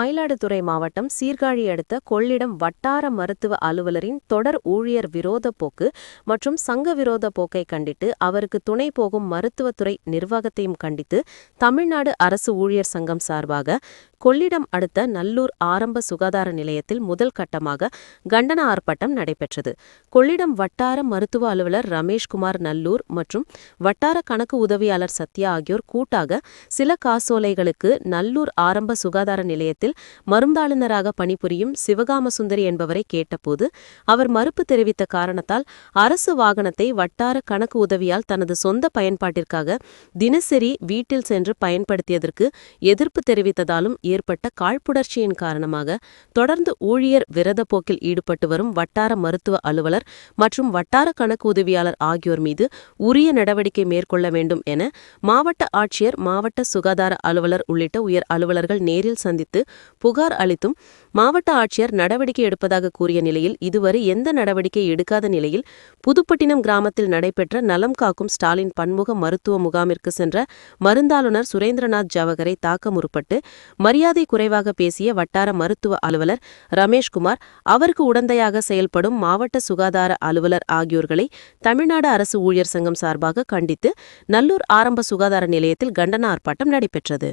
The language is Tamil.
மயிலாடுதுறை மாவட்டம் சீர்காழி அடுத்த கொள்ளிடம் வட்டார மருத்துவ அலுவலரின் தொடர் ஊழியர் விரோத போக்கு மற்றும் சங்க விரோத போக்கை கண்டித்து அவருக்கு துணை போகும் மருத்துவத்துறை நிர்வாகத்தையும் கண்டித்து தமிழ்நாடு அரசு ஊழியர் சங்கம் சார்பாக கொள்ளிடம் அடுத்த நல்லூர் ஆரம்ப சுகாதார நிலையத்தில் முதல் கட்டமாக கண்டன ஆர்ப்பாட்டம் நடைபெற்றது. கொள்ளிடம் வட்டார மருத்துவ அலுவலர் ரமேஷ்குமார் நல்லூர் மற்றும் வட்டார கணக்கு உதவியாளர் சத்யா ஆகியோர் கூட்டாக சில காசோலைகளுக்கு நல்லூர் ஆரம்ப சுகாதார நிலையத்தில் மருந்தாளுநராக பணிபுரியும் சிவகாமசுந்தரி என்பவரை கேட்டபோது அவர் மறுப்பு தெரிவித்த காரணத்தால் அரசு வாகனத்தை வட்டார கணக்கு உதவியால் தனது சொந்த பயன்பாட்டிற்காக தினசரி வீட்டில் சென்று பயன்படுத்தியதற்கு எதிர்ப்பு தெரிவித்ததாலும் ஏற்பட்ட காழ்ப்புணர்ச்சியின் காரணமாக தொடர்ந்து ஊழியர் விரத போக்கில் ஈடுபட்டு வரும் வட்டார மருத்துவ அலுவலர் மற்றும் வட்டார கணக்கு உதவியாளர் ஆகியோர் மீது உரிய நடவடிக்கை மேற்கொள்ள வேண்டும் என மாவட்ட ஆட்சியர் மாவட்ட சுகாதார அலுவலர் உள்ளிட்ட உயர் அலுவலர்கள் நேரில் சந்தித்து புகார் அளித்தும் மாவட்ட ஆட்சியர் நடவடிக்கை எடுப்பதாக கூறிய நிலையில் இதுவரை எந்த நடவடிக்கை எடுக்காத நிலையில் புதுப்பட்டினம் கிராமத்தில் நடைபெற்ற நலம் காக்கும் ஸ்டாலின் பன்முக மருத்துவ முகாமிற்கு சென்ற மருந்தாளுநர் சுரேந்திரநாத் ஜவகரை தாக்க முற்பட்டு மரியாதை குறைவாக பேசிய வட்டார மருத்துவ அலுவலர் ரமேஷ்குமார் அவருக்கு உடந்தையாக செயல்படும் மாவட்ட சுகாதார அலுவலர் ஆகியோர்களை தமிழ்நாடு அரசு ஊழியர் சங்கம் சார்பாக கண்டித்து நல்லூர் ஆரம்ப சுகாதார நிலையத்தில் கண்டன ஆர்ப்பாட்டம் நடைபெற்றது.